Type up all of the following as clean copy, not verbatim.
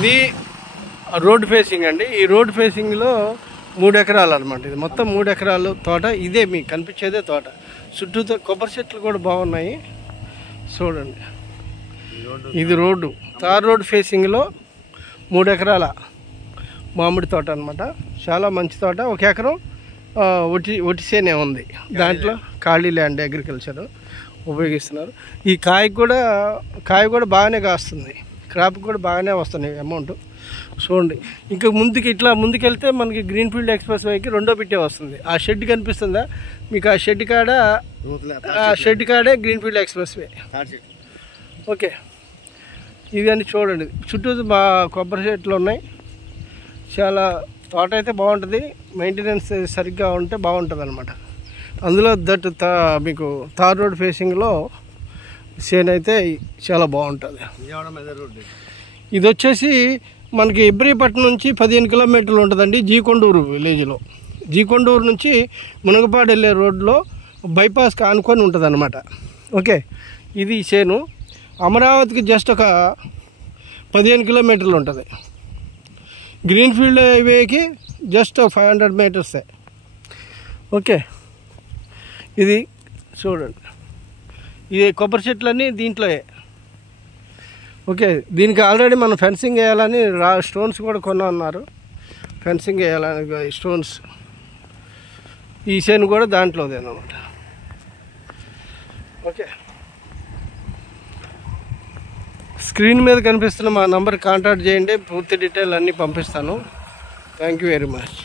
ఇది road facing అండి. ఈ రోడ్ ఫేసింగ్లో 3 ఎకరాలు అనమాట. ఇది మొత్తం 3 ఎకరాలు తోట. ఇదే మీకు కనిపించేదే తోట. చుట్టూతో కొబ్బరి చెట్లు కూడా బాగున్నాయి చూడండి. ఇది రోడ్డు, తార్ రోడ్ ఫేసింగ్లో 3 ఎకరాల మామిడి తోట అనమాట. చాలా మంచి తోట. 1 ఎకరం ఒటిసేనే ఉంది. దాంట్లో ఖాళీ ల్యాండ్ అగ్రికల్చర్ ఉపయోగిస్తున్నారు. ఈ కాయ కూడా బాగానే కాస్తుంది. క్రాప్ కూడా బాగానే వస్తున్నాయి అమౌంట్ చూడండి. ఇంకా ముందుకెళ్తే మనకి గ్రీన్ ఫీల్డ్ ఎక్స్ప్రెస్ వేకి 2వ బిట్టే వస్తుంది. ఆ షెడ్ కనిపిస్తుందా మీకు? ఆ షెడ్ కాడే green field express way. Okay, ఇది అని చూడండి. చుట్టూ మా కొబ్బరి చెట్లు ఉన్నాయి. చాలా తోట అయితే బాగుంటుంది. మెయింటెనెన్స్ సరిగ్గా ఉంటే బాగుంటుంది అనమాట. అందులో మీకు తార్ రోడ్ ఫేసింగ్లో సేన్ అయితే చాలా బాగుంటుంది. ఇది వచ్చేసి మనకి ఇబ్రహీపట్నం నుంచి 15 కిలోమీటర్లు ఉంటుందండి. జీకొండూరు విలేజ్లో. జీకొండూరు నుంచి మునగపాడు వెళ్ళే రోడ్లో బైపాస్కి ఆనుకొని ఉంటుంది అనమాట. ఓకే, ఇది సేను. అమరావతికి జస్ట్ ఒక 15 కిలోమీటర్లు ఉంటుంది. గ్రీన్ ఫీల్డ్ హైవేకి జస్ట్ 500 మీటర్సే. ఓకే, ఇది చూడండి. ఇది కొబ్బరి చెట్లన్నీ దీంట్లోయే. ఓకే, దీనికి ఆల్రెడీ మనం ఫెన్సింగ్ వేయాలని స్టోన్స్ కూడా కొన్నారు. ఫెన్సింగ్ వేయాలని స్టోన్స్. ఈ సేను కూడా దాంట్లోదేనమాట. ఓకే, స్క్రీన్ మీద కనిపిస్తున్న మా నంబర్ కాంటాక్ట్ చేయండి. పూర్తి డీటెయిల్ అన్నీ పంపిస్తాను. Thank you very much.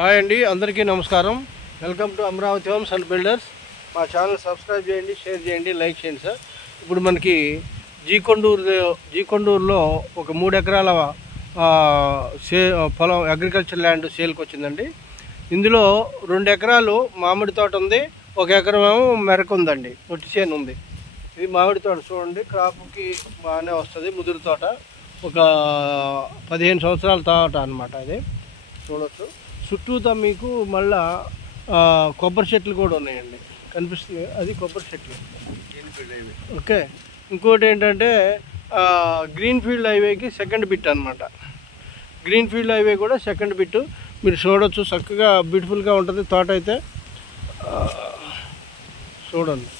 Hi అండి, అందరికీ నమస్కారం. Welcome to Amaravati homes and builders. మా ఛానల్ సబ్స్క్రైబ్ చేయండి, షేర్ చేయండి, లైక్ చేయండి సార్. ఇప్పుడు మనకి జీకొండూరులో ఒక 3 ఎకరాల పొలం అగ్రికల్చర్ ల్యాండ్ సేల్కి వచ్చిందండి. ఇందులో 2 ఎకరాలు మామిడి తోట ఉంది, 1 ఎకరం ఏమో మెరక ఉందండి, ఒట్టిసేను ఉంది. ఇది మామిడి తోట చూడండి. క్రాప్కి బాగానే వస్తుంది. ముదురు తోట, ఒక 15 సంవత్సరాల తోట అనమాట. ఇది చూడవచ్చు. చుట్టూతో మీకు మళ్ళా కొబ్బరి చెట్లు కూడా ఉన్నాయండి, కనిపిస్తుంది. అది కొబ్బరి చెట్లు. ఓకే, ఇంకోటి ఏంటంటే గ్రీన్ ఫీల్డ్ హైవేకి 2nd బిట్ అనమాట. గ్రీన్ ఫీల్డ్ హైవే కూడా 2nd బిట్ మీరు చూడవచ్చు. చక్కగా బ్యూటిఫుల్గా ఉంటుంది తోట అయితే. చూడండి,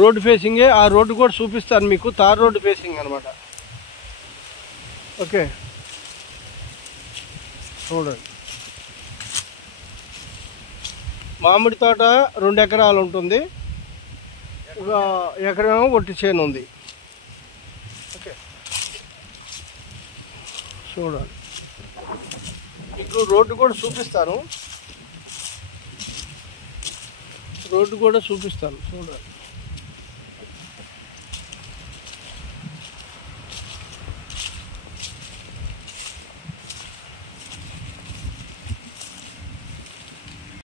రోడ్డు ఫేసింగే. ఆ రోడ్డు కూడా చూపిస్తాను మీకు. తార్ రోడ్డు ఫేసింగ్ అనమాట. ఓకే, చూడండి. మామిడి తోట 2 ఎకరాలు ఉంటుంది, 1 ఎకరం ఒట్టి చేను ఉంది. ఓకే, చూడండి. మీకు రోడ్డు కూడా చూపిస్తాను. చూడండి.